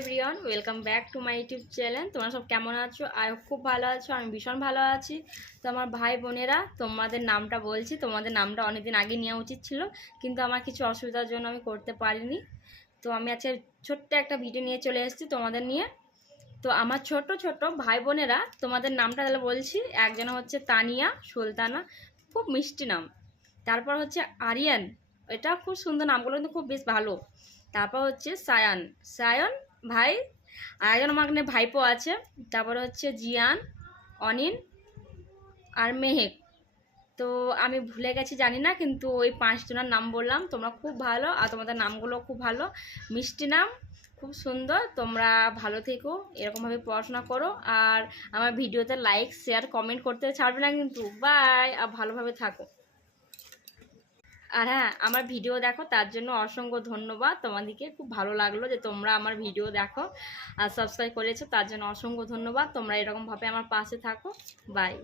Everyone, welcome back to my YouTube channel. তোমরা সব কেমন আছো? খুব ভালো আছো, আমি ভীষণ ভালো আছি। তো আমার ভাই বোনেরা, তোমাদের নামটা বলছি। তোমাদের নামটা অনেকদিন আগে নেওয়া উচিত ছিল, কিন্তু আমার কিছু অসুবিধার জন্য আমি করতে পারিনি। তো আমি আজকে ছোট্ট একটা ভিডিও নিয়ে চলে এসেছি তোমাদের নিয়ে। তো আমার ছোট ছোট ভাই বোনেরা, তোমাদের নামটা তাহলে বলছি। একজন হচ্ছে তানিয়া, সুলতানা, খুব মিষ্টি নাম। তারপর হচ্ছে আরিয়ান, এটা খুব সুন্দর, নামগুলো কিন্তু খুব বেশ ভালো। তারপর হচ্ছে সায়ান, সায়ন ভাই। আর একজন আমার এখানে ভাইপো আছে। তারপর হচ্ছে জিয়ান, অনিন আর মেহেক। তো আমি ভুলে গেছি জানি না, কিন্তু ওই 5 জনের নাম বললাম। তোমরা খুব ভালো, আর তোমাদের নামগুলো খুব ভালো, মিষ্টি নাম, খুব সুন্দর। তোমরা ভালো থেকো, এরকমভাবে পড়াশোনা করো। আর আমার ভিডিওতে লাইক, শেয়ার, কমেন্ট করতে ছাড়বে না কিন্তু। বাই, আর ভালোভাবে থাকো। আর হ্যাঁ, আমার ভিডিও দেখো, তার জন্য অসংখ্য ধন্যবাদ। তোমাদেরকে খুব ভালো লাগলো যে তোমরা আমার ভিডিও দেখো আর সাবস্ক্রাইব করেছো, তার জন্য অসংখ্য ধন্যবাদ। তোমরা এরকমভাবে আমার পাশে থাকো। বাই।